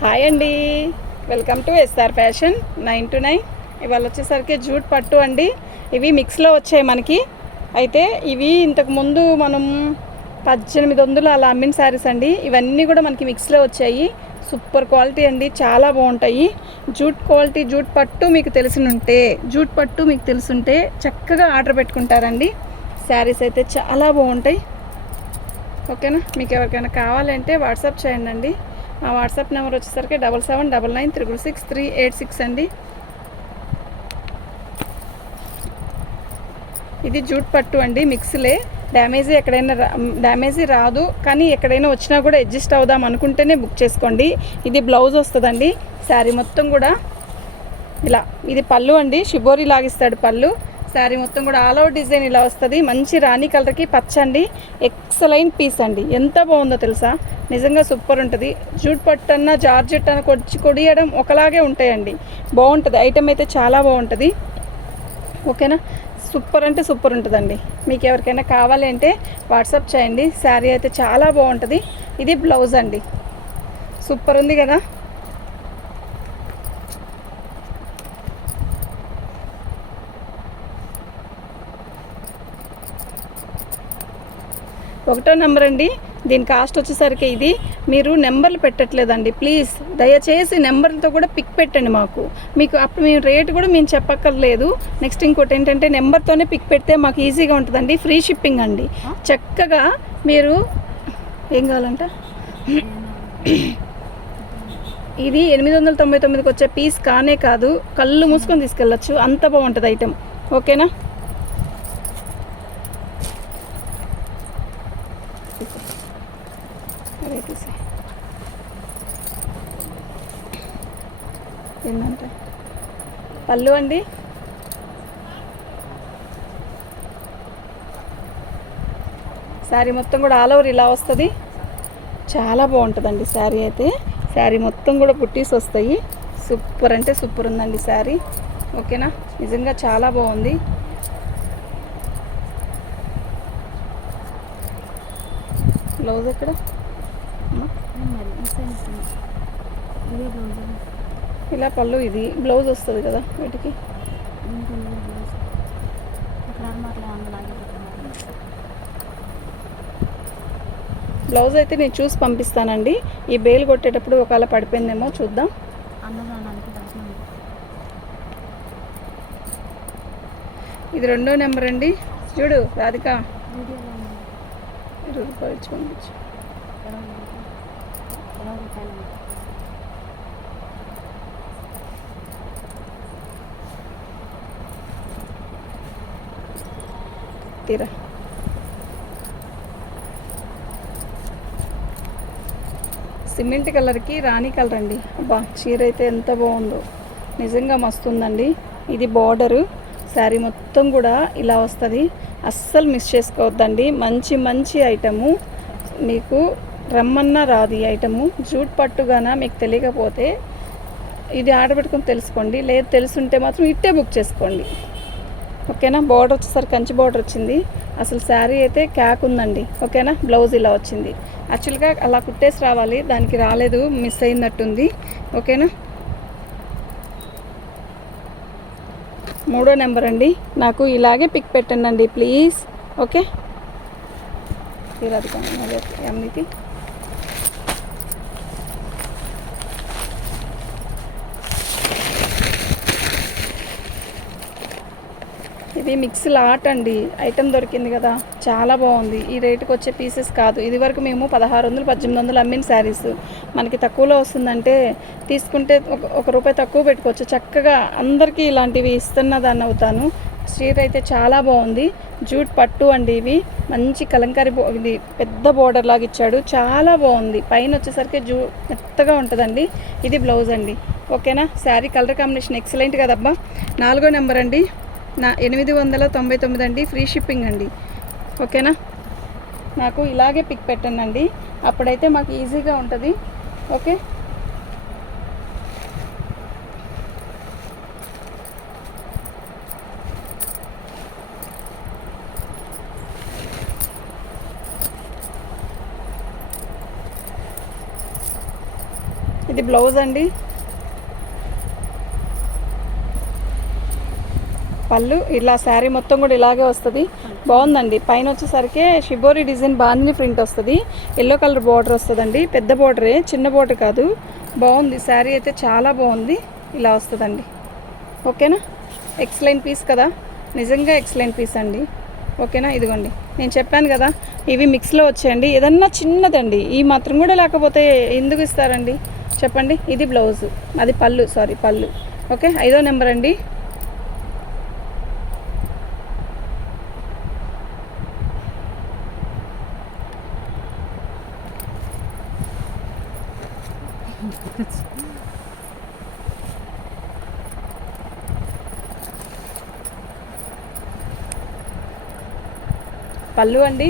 Hi అండి, welcome to SR fashion 9 to 9. ఇవాళ వచ్చేసరికి జూట్ పట్టు అండి. ఇవి మిక్స్లో వచ్చాయి మనకి. అయితే ఇవి ఇంతకుముందు మనం 1800 అలా అమ్మిన శారీస్ అండి. ఇవన్నీ కూడా మనకి మిక్స్లో వచ్చాయి. సూపర్ క్వాలిటీ అండి, చాలా బాగుంటాయి. జూట్ క్వాలిటీ, జూట్ పట్టు మీకు తెలుసుంటే చక్కగా ఆర్డర్ పెట్టుకుంటారండి. శారీస్ అయితే చాలా బాగుంటాయి. ఓకేనా, మీకు ఎవరికైనా కావాలంటే వాట్సాప్ చేయండి అండి. మా వాట్సాప్ నెంబర్ వచ్చేసరికి 7799666386 అండి. ఇది జూట్ పట్టు అండి, మిక్స్లే. డ్యామేజీ రాదు, కానీ ఎక్కడైనా వచ్చినా కూడా అడ్జస్ట్ అవుదాం అనుకుంటేనే బుక్ చేసుకోండి. ఇది బ్లౌజ్ వస్తుందండి. శారీ మొత్తం కూడా ఇలా, ఇది పళ్ళు అండి, షిబోరి లాగిస్తాడు పళ్ళు. శారీ మొత్తం కూడా ఆల్ అవుట్ డిజైన్ ఇలా వస్తుంది. మంచి రాణి కలర్కి పచ్చండి, ఎక్సలెంట్ పీస్ అండి. ఎంత బాగుందో తెలుసా, నిజంగా సూపర్ ఉంటుంది. జూట్ పట్టు అన్న జార్జెట్ అన్న కొడియడం ఒకలాగే ఉంటాయండి. బాగుంటుంది, ఐటెం అయితే చాలా బాగుంటుంది. ఓకేనా, సూపర్ అంటే సూపర్ ఉంటుందండి. మీకు ఎవరికైనా కావాలి అంటే వాట్సాప్ చేయండి. శారీ అయితే చాలా బాగుంటుంది. ఇది బ్లౌజ్ అండి, సూపర్ ఉంది కదా. ఒకటో నెంబర్ అండి. దీని కాస్ట్ వచ్చేసరికి ఇది మీరు నెంబర్లు పెట్టట్లేదండి. ప్లీజ్ దయచేసి నెంబర్లతో కూడా పిక్ పెట్టండి మాకు. మీకు అప్పుడు మేము రేటు కూడా మేము చెప్పక్కర్లేదు. నెక్స్ట్ ఇంకోటి ఏంటంటే నెంబర్తోనే పిక్ పెడితే మాకు ఈజీగా ఉంటుందండి. ఫ్రీ షిప్పింగ్ అండి. చక్కగా మీరు ఏం కావాలంట, ఇది 899కి వచ్చే పీస్ కానే కాదు, కళ్ళు మూసుకొని తీసుకెళ్ళచ్చు, అంత బాగుంటుంది ఐటెం. ఓకేనా, ఏంటంటే పళ్ళు అండి. శారీ మొత్తం కూడా ఆల్ ఓవర్ ఇలా వస్తుంది. చాలా బాగుంటుందండి శారీ అయితే. శారీ మొత్తం కూడా బుట్టీస్ వస్తాయి. సూపర్ అంటే సూపర్ ఉందండి శారీ. ఓకేనా, నిజంగా చాలా బాగుంది. బ్లౌజ్ ఎక్కడ, ఇలా పళ్ళు, ఇది బ్లౌజ్ వస్తుంది కదా వీటికి. బ్లౌజ్ అయితే నేను చూసి పంపిస్తానండి. ఈ బేలు కొట్టేటప్పుడు ఒకవేళ పడిపోయిందేమో చూద్దాం. ఇది 2వ నెంబర్ అండి. చూడు రాధిక, 20 రూపాయలు ఇచ్చి పంపించు. తీరా, సిమెంట్ కలర్కి రాణి కలర్ అండి. అబ్బా, చీర అయితే ఎంత బాగుందో, నిజంగా మస్తు ఉందండి. ఇది బార్డరు, శారీ మొత్తం కూడా ఇలా వస్తుంది. అస్సలు మిస్ చేసుకోవద్దండి. మంచి మంచి ఐటము, మీకు రమ్మన్నా రాదు ఈ ఐటము. జూట్ పట్టుగాన మీకు తెలియకపోతే ఇది ఆర్డర్ పెట్టుకొని తెలుసుకోండి. లేదు తెలుసుంటే మాత్రం ఇట్టే బుక్ చేసుకోండి. ఓకేనా, బార్డర్ వచ్చేసరికి కంచి బార్డర్ వచ్చింది. అసలు శారీ అయితే క్యాక్ ఉందండి. ఓకేనా, బ్లౌజ్ ఇలా వచ్చింది. యాక్చువల్గా అలా కుట్టేసి రావాలి, దానికి రాలేదు, మిస్ అయినట్టుంది. ఓకేనా, 3వ నెంబర్ అండి. నాకు ఇలాగే పిక్ పెట్టండి ప్లీజ్. ఓకే, తీరాది ఎమ్మిది. ఇది మిక్స్ లాట్ అండి. ఐటెం దొరికింది కదా, చాలా బాగుంది. ఈ రేటుకి వచ్చే పీసెస్ కాదు. ఇది వరకు మేము 1600 1800 అమ్మిన శారీస్ మనకి తక్కువలో వస్తుందంటే తీసుకుంటే ఒక రూపాయి తక్కువ పెట్టుకోవచ్చు. చక్కగా అందరికీ ఇలాంటివి ఇస్తున్న దాన్ని అవుతాను. చీర అయితే చాలా బాగుంది. జూట్ పట్టు అండి. ఇవి మంచి కలంకారీ ఇది పెద్ద బోర్డర్ లాగా ఇచ్చాడు, చాలా బాగుంది. పైన వచ్చేసరికి మెత్తగా ఉంటుందండి. ఇది బ్లౌజ్ అండి. ఓకేనా, శారీ కలర్ కాంబినేషన్ ఎక్సలెంట్ కదబ్బా. 4వ నెంబర్ అండి. 899 అండి, ఫ్రీ షిప్పింగ్ అండి. ఓకేనా, నాకు ఇలాగే పిక్ పెట్టండి, అప్పుడైతే మాకు ఈజీగా ఉంటుంది. ఓకే, ఇది బ్లౌజ్ అండి. పళ్ళు ఇలా శారీ మొత్తం కూడా ఇలాగే వస్తుంది. బాగుందండి. పైన వచ్చేసరికి షిబోరి డిజైన్ బాందిని ప్రింట్ వస్తుంది. ఎల్లో కలర్ బార్డర్ వస్తుందండి. పెద్ద బార్డరే, చిన్న బార్డర్ కాదు. బాగుంది శారీ అయితే, చాలా బాగుంది. ఇలా వస్తుందండి. ఓకేనా. ఎక్సలెంట్ పీస్ కదా, నిజంగా ఎక్సలెంట్ పీస్ అండి. ఓకేనా. ఇదిగోండి, నేను చెప్పాను కదా ఇవి మిక్స్లో వచ్చాయండి. ఏదన్నా చిన్నదండి, ఈ మాత్రం కూడా లేకపోతే ఎందుకు ఇస్తారండి చెప్పండి. ఇది బ్లౌజు, అది పళ్ళు, సారీ పళ్ళు. ఓకే, 5వ నెంబర్ అండి. పళ్ళు అండి.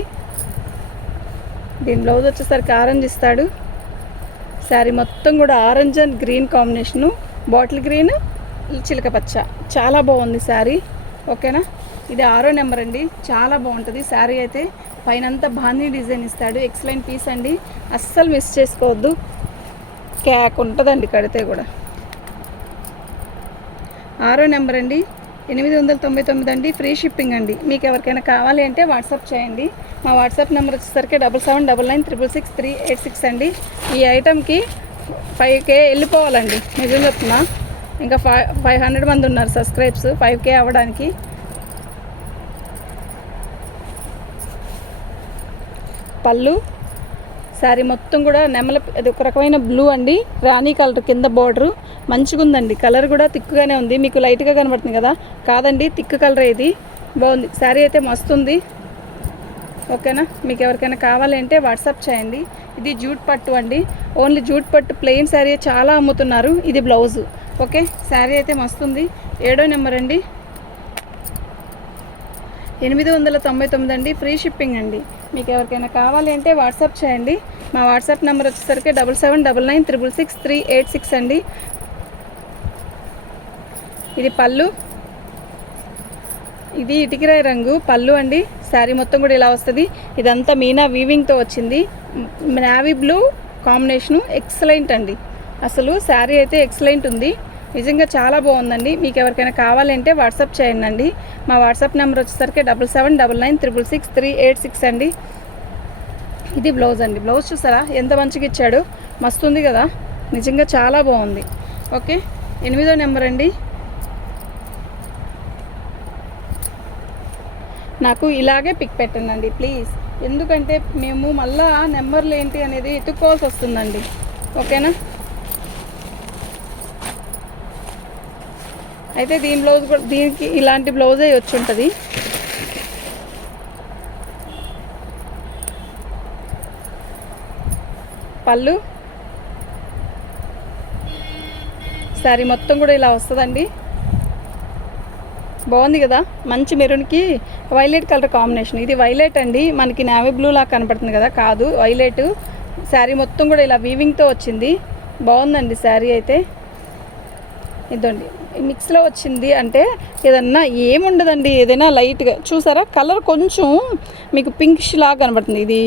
దీని బ్లౌజ్ వచ్చేసరికి ఆరెంజ్ ఇస్తాడు. శారీ మొత్తం కూడా orange and green combination, bottle green, చిలక పచ్చ. చాలా బాగుంది శారీ. ఓకేనా. ఇది 6వ నెంబర్ అండి. చాలా బాగుంటుంది శారీ అయితే. పైనంతా బాందీ డిజైన్ ఇస్తాడు. ఎక్సలెంట్ పీస్ అండి, అస్సలు మిస్ చేసుకోవద్దు. క్యాక్ ఉంటుందండి కడితే కూడా. 6వ నెంబర్ అండి. 899 అండి. ఫ్రీ షిప్పింగ్ అండి. మీకు ఎవరికైనా కావాలి అంటే వాట్సాప్ చేయండి. మా వాట్సాప్ నెంబర్ వచ్చేసరికి 7799666386 అండి. ఈ ఐటెంకి 5K వెళ్ళిపోవాలండి, నిజం చెప్తున్నా. ఇంకా 500 మంది ఉన్నారు సబ్స్క్రైబ్స్ 5K అవ్వడానికి. పళ్ళు శారీ మొత్తం కూడా నెమల, అది ఒక రకమైన బ్లూ అండి, రాణి కలర్ కింద బార్డరు. మంచిగా ఉందండి. కలర్ కూడా తిక్కుగానే ఉంది. మీకు లైట్గా కనబడుతుంది కదా, కాదండి తిక్కు కలర్. ఇది బాగుంది శారీ అయితే, మస్తుంది. ఓకేనా. మీకు ఎవరికైనా కావాలి అంటే వాట్సాప్ చేయండి. ఇది జూట్ పట్టు అండి. ఓన్లీ జూట్ పట్టు ప్లెయిన్ శారీ చాలా అమ్ముతున్నారు. ఇది బ్లౌజు. ఓకే, శారీ అయితే మస్తుంది. 7వ నెంబర్ అండి. 899 అండి. ఫ్రీ షిప్పింగ్ అండి. మీకు ఎవరికైనా కావాలి అంటే వాట్సాప్ చేయండి. మా వాట్సాప్ నెంబర్ వచ్చేసరికి 7799666386 అండి. ఇది పళ్ళు, ఇది ఇటుకిరాయి రంగు పళ్ళు అండి. శారీ మొత్తం కూడా ఇలా వస్తుంది. ఇదంతా మీనా వీవింగ్తో వచ్చింది. నావీ బ్లూ కాంబినేషను, ఎక్సలెంట్ అండి. అసలు శారీ అయితే ఎక్సలెంట్ ఉంది, నిజంగా చాలా బాగుందండి. మీకు ఎవరికైనా కావాలంటే వాట్సాప్ చేయండి. మా వాట్సాప్ నెంబర్ వచ్చేసరికి 7799666386 అండి. ఇది బ్లౌజ్ అండి. బ్లౌజ్ చూసారా ఎంత మంచిగా ఇచ్చాడు, మస్తు ఉంది కదా, నిజంగా చాలా బాగుంది. ఓకే, 8వ నెంబర్ అండి. నాకు ఇలాగే పిక్ పెట్టండి ప్లీజ్, ఎందుకంటే మేము మళ్ళా నెంబర్లు ఏంటి అనేది ఎత్తుక్కోవాల్సి వస్తుందండి. ఓకేనా. అయితే దీని బ్లౌజ్ కూడా, దీనికి ఇలాంటి బ్లౌజే వచ్చి ఉంటుంది. పళ్ళు శారీ మొత్తం కూడా ఇలా వస్తుందండి. బాగుంది కదా, మంచి మెరూన్కి వైలెట్ కలర్ కాంబినేషన్. ఇది వైలెట్ అండి, మనకి నావీ బ్లూ లాగా కనపడుతుంది కదా, కాదు వైలెట్. శారీ మొత్తం కూడా ఇలా వీవింగ్తో వచ్చింది. బాగుందండి శారీ అయితే. ఇదండి మిక్స్లో వచ్చింది అంటే ఏదన్నా ఏముండదండి, ఏదైనా లైట్గా చూసారా కలర్ కొంచెం మీకు పింకిష్ లాగా కనబడుతుంది. ఇది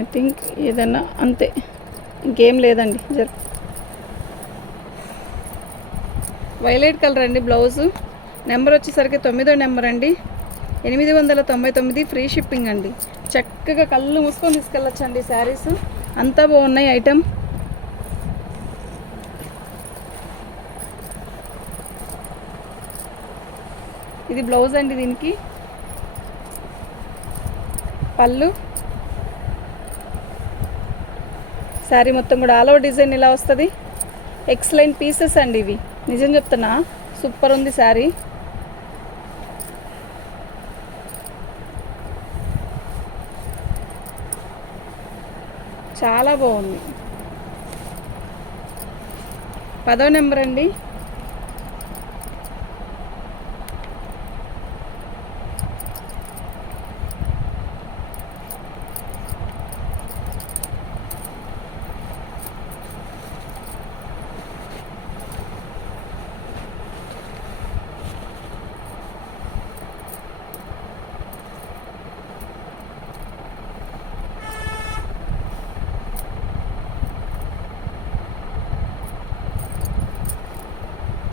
ఐ థింక్ ఏదన్నా అంతే, ఇంకేం లేదండి. వైలెట్ కలర్ అండి బ్లౌజు. నెంబర్ వచ్చేసరికి 9వ నెంబర్ అండి. 899 ఫ్రీ షిప్పింగ్ అండి. చక్కగా కళ్ళు మూసుకొని తీసుకెళ్ళొచ్చండి శారీస్, అంతా బాగున్నాయి ఐటమ్. ఇది బ్లౌజ్ అండి. దీనికి పళ్ళు, శారీ మొత్తం కూడా ఆల్ ఓవర్ డిజైన్ ఇలా వస్తుంది. ఎక్సలెంట్ పీసెస్ అండి ఇవి, నిజం చెప్తున్నా, సూపర్ ఉంది శారీ. చాలా బాగుంది. 10వ నెంబర్ అండి.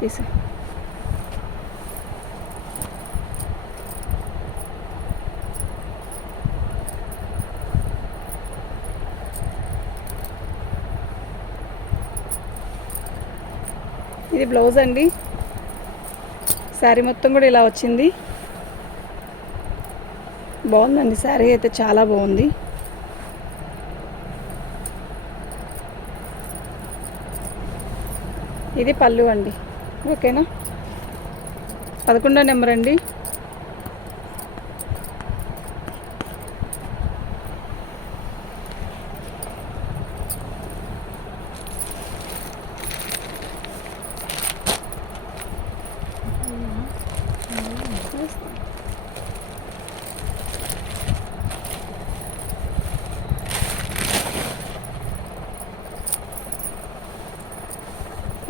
తీసి ఇది బ్లౌజ్ అండి. శారీ మొత్తం కూడా ఇలా వచ్చింది. బాగుందండి శారీ అయితే చాలా బాగుంది. ఇది పళ్ళు అండి. ఓకేనా, 11వ నెంబర్ అండి.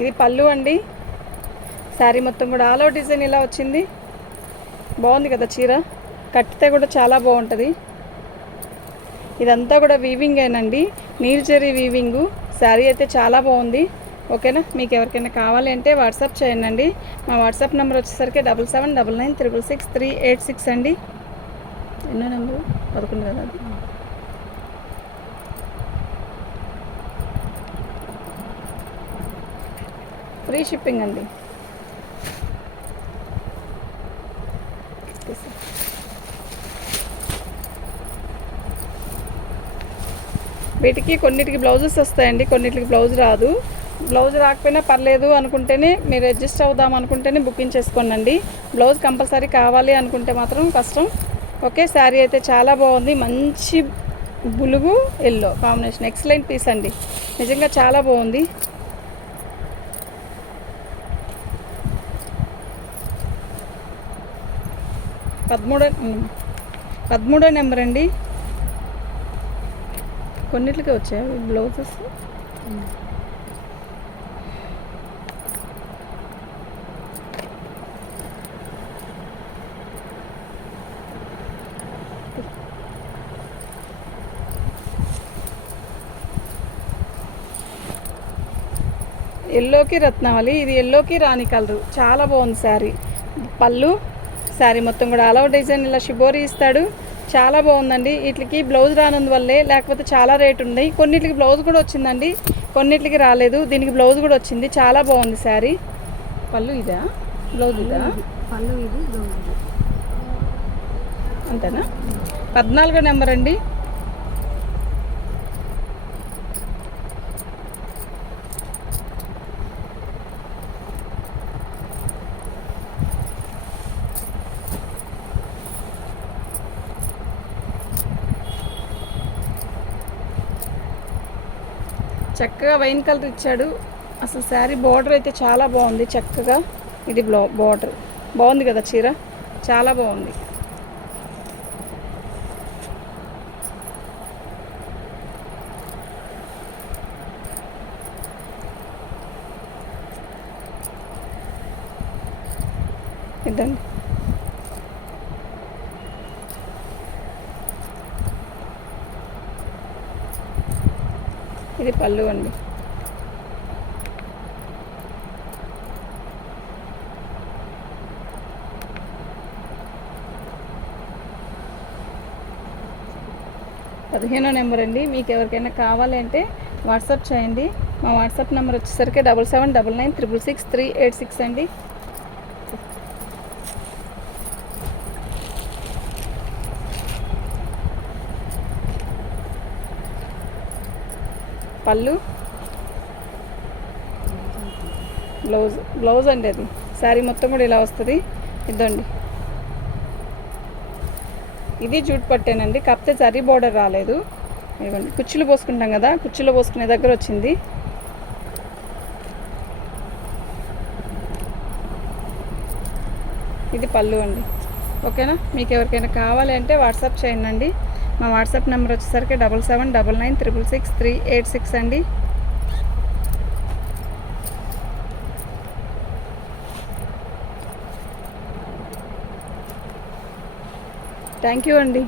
ఇది పళ్ళు అండి. శారీ మొత్తం కూడా ఆల్ ఓవర్ డిజైన్ ఇలా వచ్చింది. బాగుంది కదా చీర, కట్టితే కూడా చాలా బాగుంటుంది. ఇదంతా కూడా వీవింగ్ ఏనండి, నీరు జరీ వీవింగు. శారీ అయితే చాలా బాగుంది. ఓకేనా, మీకు ఎవరికైనా కావాలి అంటే వాట్సాప్ చేయండి. మా వాట్సాప్ నెంబర్ వచ్చేసరికి 7799666386 అండి. ఎన్నో నెంబరు? 11 కదా అది. ఫ్రీ షిప్పింగ్ అండి. వీటికి కొన్నిటికి బ్లౌజెస్ వస్తాయండి, కొన్నిటికి బ్లౌజ్ రాదు. బ్లౌజ్ రాకపోయినా పర్లేదు అనుకుంటేనే మీరు అడ్జస్ట్ అవుదాం అనుకుంటేనే బుకింగ్ చేసుకోండి. బ్లౌజ్ కంపల్సరీ కావాలి అనుకుంటే మాత్రం కష్టం. ఓకే, శారీ అయితే చాలా బాగుంది. మంచి బులుగు ఎల్లో కాంబినేషన్, ఎక్సలెంట్ పీస్ అండి, నిజంగా చాలా బాగుంది. పదమూడో నెంబర్ అండి. కొన్నిటికి వచ్చాయి బ్లౌజెస్. ఎల్లోకి రత్నావళి, ఇది ఎల్లోకి రాణి కలరు, చాలా బాగుంది శారీ. పళ్ళు, శారీ మొత్తం కూడా ఆల్ ఓవర్ డిజైన్ ఇలా షిబోరి ఇస్తాడు, చాలా బాగుందండి. వీటికి బ్లౌజ్ రానందువల్లే, లేకపోతే చాలా రేట్ ఉన్నాయి. కొన్నిటికి బ్లౌజ్ కూడా వచ్చిందండి, కొన్నిటికి రాలేదు. దీనికి బ్లౌజ్ కూడా వచ్చింది, చాలా బాగుంది శారీ. పళ్ళు ఇదా, బ్లౌజ్ ఇదా? పళ్ళు ఇది, బ్లౌజ్ ఇది. అంతేనా? 14వ నెంబర్ అండి. చక్కగా వైన్ కలర్ ఇచ్చాడు. అసలు శారీ బార్డర్ అయితే చాలా బాగుంది, చక్కగా. ఇది బార్డర్ బాగుంది కదా, చీర చాలా బాగుంది. ఇదండి, ఇది పళ్ళు అండి. పదిహేనో నెంబర్ అండి. మీకు ఎవరికైనా కావాలి అంటే వాట్సాప్ చేయండి. మా వాట్సాప్ నెంబర్ వచ్చేసరికి 7799666386 అండి. పళ్ళు, బ్లౌజ్ అండి. అది శారీ మొత్తం కూడా ఇలా వస్తుంది. ఇదండి, ఇది జూట్ పట్టేనండి, కాకపోతే జరీ బోర్డర్ రాలేదు. ఇవ్వండి, కుచ్చులు పోసుకుంటాం కదా, కుచ్చులో పోసుకునే దగ్గర వచ్చింది. ఇది పళ్ళు అండి. ఓకేనా, మీకు ఎవరికైనా కావాలి అంటే వాట్సాప్ చేయండి. మా వాట్సాప్ నెంబర్ వచ్చేసరికి 7799666386 అండి. థ్యాంక్ యూ అండి.